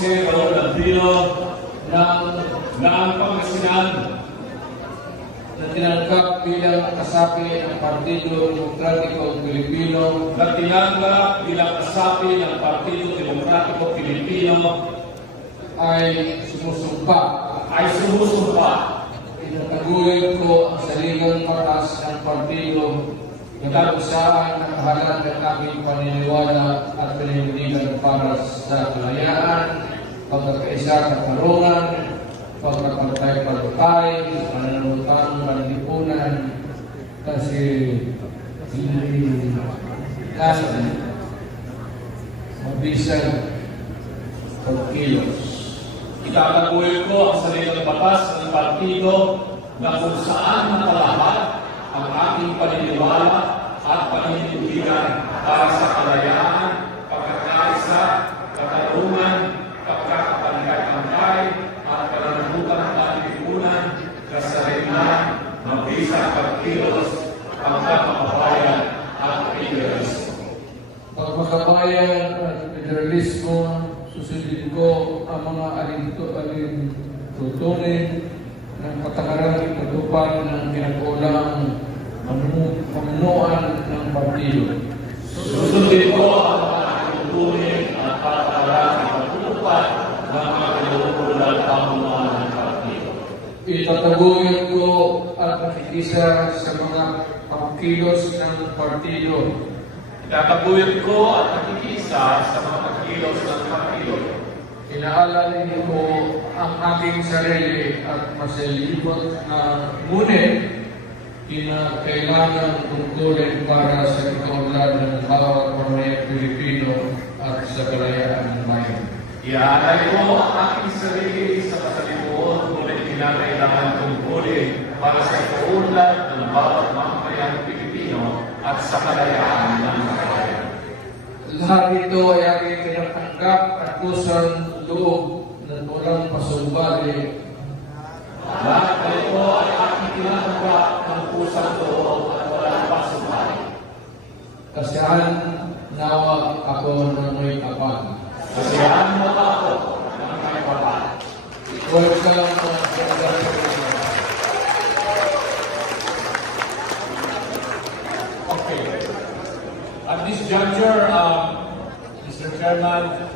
Jose Raul Andino ng Pangasinan na tinanggap bilang kasapi ng Partido Demokratiko Pilipino na tinanggap bilang kasapi ng Partido Demokratiko Pilipino ay sumusumpa itataguyod ko ang saligang batas ng partido na kung saan nakahalan ng aking paniniwala at paninindigan para sa kalayaan, pagkakaisa ng karungan, pagkakapantay-pantay, pananutang panlipunan, kasi hindi nasan mabisag pagkilos. Itataguyod ko ang saligang batas ng partido na kung saan nakalahat ang aking paniniwala at paninindigan para sa kalayaan, pagkakaisa, katarungan, pagkakapantay-pantay, at pananagutan panlipunan, kasarilan, mabisang pagkilos, pagkakabayan at federalismo. Pagkakabayan at federalismo, susundin ko ang mga alintutunin ng patakaran patupad ng pinag-ulang pamunuan ng partido. Susundin ko ang mga alintutunin at patakaran patupad ng mga pinag-ulang pamunuan ng partido. Itataguyod ko at nakikisa sa mga pagkilos ng partido. Itataguyod ko at nakikisa sa mga pagkilos ng partido. Inaalala ko ang aking sarili at masalibot na ngunit kinakailangan tungkulin para sa ikaunlad ng bawat pamilya Pilipino at sa kalayaan ng bayan. Iaalay ko ang aking sarili sa kasalimuot, ngunit kinakailangan tungkulin para sa ikaunlad ng bawat mamamayang Pilipino at sa kalayaan ng bayan. Lahat ito ay aking tinatanggap at kusang loob na walang pasumbali. Lahat ito ay aking tinatanggap ng kusang loob at walang pasumbali. Kasiyahan nawa ako ng may kapal. Kasiyahan mo ako ng may kapal. Welcome sa Okay. At this juncture, Mr. Chairman,